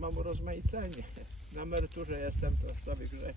mam urozmaicenie. Na emeryturze jestem, to sobie grzebie.